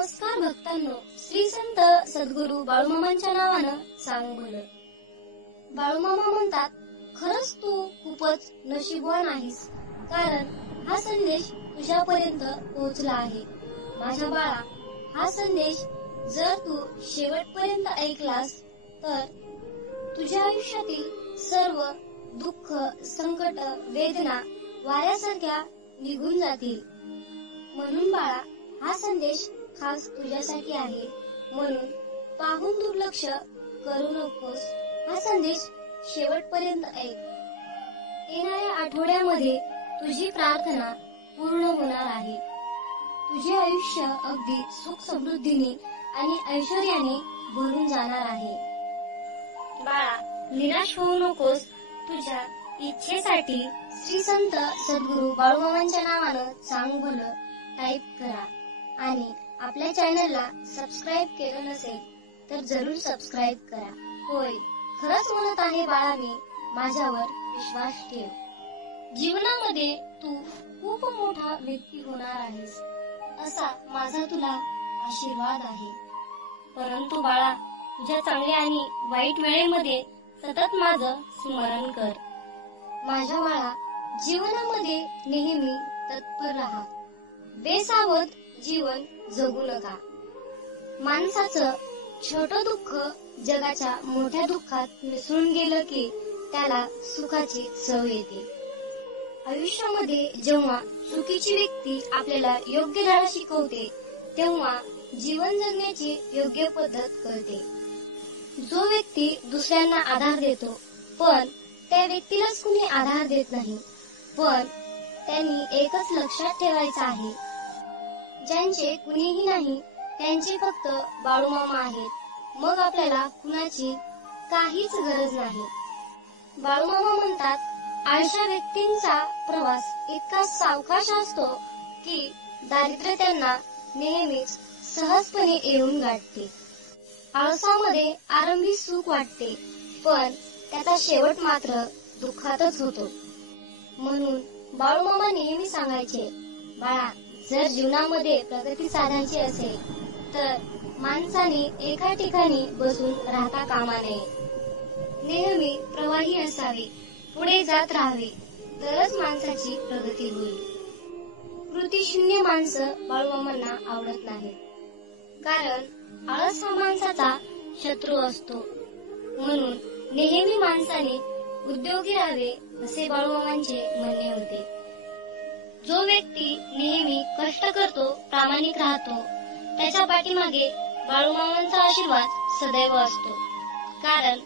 नमस्कार भक्तांनो, श्री संत सद्गुरू बाळूमामांच्या नावानं सांग भलं. बाळूमामा म्हणतात, खरंच तू खूपच नशीबवान आहेस, कारण हा संदेश तुझ्यापर्यंत पोहोचला आहे. माझ्या बाळा, हा संदेश जर तू शेवटपर्यंत ऐकलास तर तुझ्या आयुष्यातील सर्व दुःख, संकट, वेदना वाऱ्यासारख्या निघून जातील. म्हणून बाळा, हा संदेश खास तुझ्यासाठी आहे. म्हणून पाहून दुर्लक्ष करू नकोस. हा संदेश शेवटपर्यंत ऐक. येणाऱ्या आठवड्यामध्ये तुझी प्रार्थना पूर्ण होणार आहे. तुझे आयुष्य अगदी सुख समृद्धीने आणि ऐश्वर्याने भरून जाणार आहे. बाळा, निराश होऊ नकोस. तुझ्या इच्छेसाठी श्री संत सद्गुरू बाळूमामांच्या नावानं सांग भलं टाईप करा आणि आपल्या चॅनलला सबस्क्राईब केलं नसेल तर जरूर सबस्क्राईब करा. होय, खरंच म्हणत आहे बाळा, मी माझ्यावर विश्वास ठेव. जीवनामध्ये तू खूप मोठा व्यक्ती होणार आहेस, असा माझा तुला आशीर्वाद आहे. परंतु बाळा, तुझ्या चांगल्या आणि वाईट वेळेमध्ये सतत माझं स्मरण कर. माझ्या बाळा, जीवनामध्ये नेहमी तत्पर राहा. बेसावध जीवन जगू नका. माणसाचं छोटं दुःख जगाच्या मोठ्या दुःखात मिसळून गेलं की त्याला सुखाची चव येते. आयुष्यामध्ये जेव्हा चुकीची व्यक्ती आपल्याला योग्य धडा शिकवते, तेव्हा जीवन जगण्याची योग्य पद्धत कळते. जो व्यक्ती दुसऱ्यांना आधार देतो, पण त्या व्यक्तीलाच कुणी आधार देत नाही, पण त्यांनी एकच लक्षात ठेवायचं आहे, ज्यांचे कुणीही नाही त्यांचे फक्त बाळूमामा आहेत. मग आपल्याला कुणाची काहीच गरज नाही. बाळूमामा म्हणतात, आळशा व्यक्तींचा प्रवास इतका सावकाश असतो की दारिद्र्य त्यांना नेहमीच सहजपणे येऊन गाठते. आळसामध्ये आरंभी सुख वाटते, पण त्याचा शेवट मात्र दुःखातच होतो. म्हणून बाळूमामा नेहमी सांगायचे, बाळा, जर जीवनामध्ये प्रगती साधायची असेल तर माणसाने एका ठिकाणी बसून राहता कामा नये. नेहमी प्रवाही असावे, पुढे जात राहावे, तरच माणसाची प्रगती होईल. कृतीशून्य माणसं बाळूमामांना आवडत नाही, कारण आळस हा माणसाचा शत्रू असतो. म्हणून नेहमी माणसाने उद्योगी राहावे, असे बाळूमामांचे म्हणणे होते. जो व्यक्ती नेहमी कष्ट करतो, प्रामाणिक राहतो, त्याच्या पाठीमागे बाळूमामांचा आशीर्वाद सदैव असतो. कारण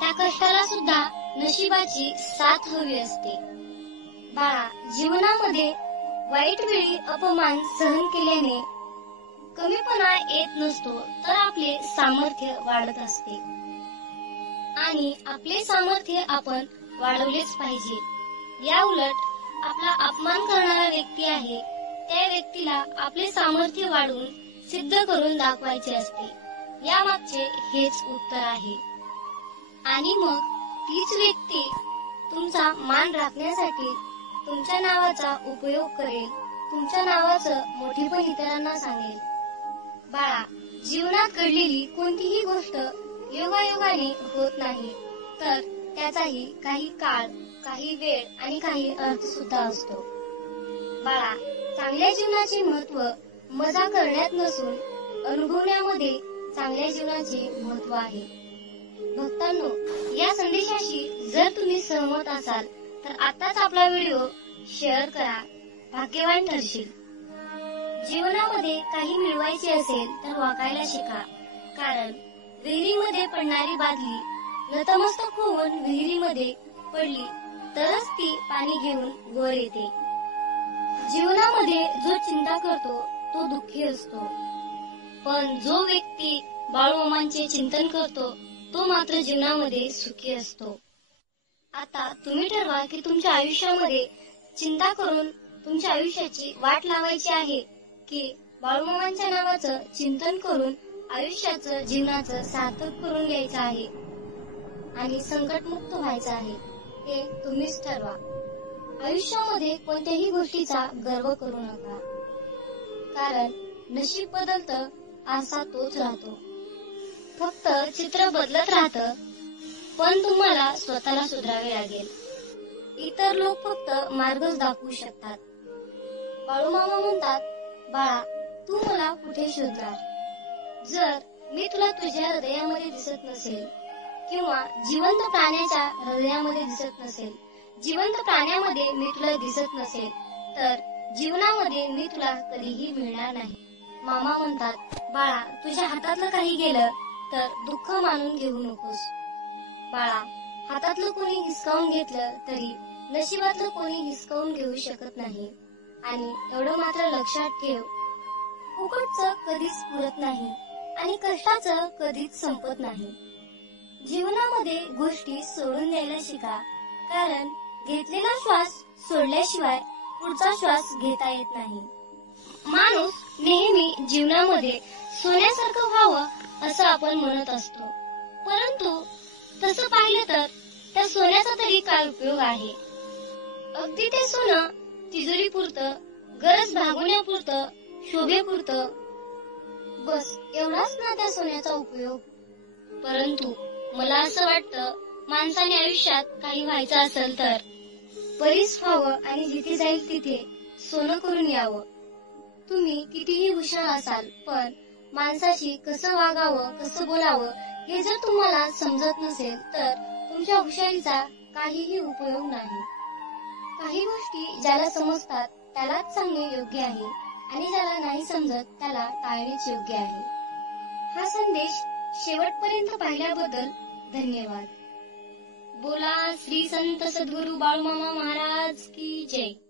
त्या कष्टाला सुद्धा नशिबाची साथ हवी असते. बाळा, जीवनामध्ये वाईट वेळी अपमान सहन केल्याने कमीपणा येत नसतो, तर आपले सामर्थ्य वाढत असते. आणि आपले सामर्थ्य आपण वाढवलेच पाहिजे. या उलट आपला अपमान करणारा व्यक्ती आहे, त्या व्यक्तीला आपले सामर्थ्य वाढवून सिद्ध करून दाखवायचे असते. या मागचे हेच उत्तर आहे. आणि मग तीच व्यक्ती तुमचा मान राखण्यासाठी तुमच्या नावाचा उपयोग करेल, तुमच्या नावाचं मोठेपण इतरांना सांगेल. बाळा, जीवनात घडलेली कोणतीही गोष्ट योगायोगाने होत नाही, तर त्याचाही काही काळ, काही वेळ आणि काही अर्थ सुद्धा असतो. बाळा, चांगल्या जीवनाचे महत्व मजा करण्यात नसून अनुभवण्यामध्ये चांगल्या जीवनाचे महत्व आहे. भक्तांनो, या संदेशाशी जर तुम्ही सहमत असाल तर आताच आपला व्हिडिओ शेअर करा. भाग्यवान ठरशील. जीवनामध्ये काही मिळवायचे असेल तर वाकायला शिका, कारण विहिरीमध्ये पडणारी बादली नतमस्तक होऊन विहिरीमध्ये पडली तरच ती पाणी घेऊन वर येते. जीवनामध्ये जो चिंता करतो तो दुःखी असतो, पण जो व्यक्ती बाळूमामांचे चिंतन करतो तो मात्र जीवनामध्ये सुखी असतो. आता तुम्ही ठरवा की तुमच्या आयुष्यामध्ये चिंता करून तुमच्या आयुष्याची वाट लावायची आहे, की बाळूमामांच्या नावाचं चिंतन करून आयुष्याचं, जीवनाचं सार्थक करून घ्यायचं आहे आणि संकटमुक्त व्हायचं आहे. हे तुम्हीच ठरवा. आयुष्यामध्ये कोणत्याही गोष्टीचा गर्व करू नका, कारण नशीब बदलतं आरसा तोच राहतो. फक्त चित्र बदलत राहतं, पण तुम्हाला स्वतःला सुधारावे लागेल. इतर लोक फक्त मार्गच दाखवू शकतात. बाळूमामा म्हणतात, बाळा, तू मला कुठे शोधणार? जर मी तुला तुझ्या हृदयामध्ये दिसत नसेल किंवा जिवंत प्राण्याच्या हृदयामध्ये दिसत नसेल, जिवंत प्राण्यामध्ये मी तुला दिसत नसेल, तर जीवनामध्ये मी तुला कधीही मिळणार नाही. मामा म्हणतात, बाळा, तुझ्या हातातलं काही गेलं तर दुःख मानून घेऊ नकोस. बाळा, हातातलं कोणी हिसकावून घेतलं तरी नशिबातलं कोणी हिसकावून घेऊ शकत नाही. आणि एवढं मात्र लक्षात ठेव, फुकटचं कधीच पुरत नाही आणि कष्टाचं कधीच संपत नाही. जीवनामध्ये गोष्टी सोडून द्यायला शिका, कारण घेतलेला श्वास सोडल्याशिवाय पुढचा श्वास घेता येत नाही. माणूस नेहमी जीवनामध्ये सोन्यासारखं व्हावं असं आपण म्हणत असतो, परंतु तसं पाहिलं तर त्या सोन्याचा तरी काय उपयोग आहे? अगदी ते सोनं तिजोरीपुरतं, गरज भागवण्यापुरतं, शोभेपुरतं, बस एवढाच ना त्या सोन्याचा उपयोग. परंतु मला असं वाटतं, माणसाने आयुष्यात काही व्हायचं असेल तर बरीच व्हावं आणि जिथे जाईल तिथे सोनं करून यावं. तुम्ही कितीही हुशार असाल, पण माणसाशी कसं वागावं, कसं बोलावं हे जर तुम्हाला समजत नसेल तर तुमच्या हुशारीचा काहीही उपयोग नाही. काही गोष्टी ज्याला समजतात त्यालाच सांगणे योग्य आहे आणि ज्याला नाही समजत त्याला टाळणेच योग्य आहे. हा संदेश शेवटपर्यंत पाहिल्याबद्दल धन्यवाद. बोला श्री संत सद्गुरु बाळूमामा महाराज की जय.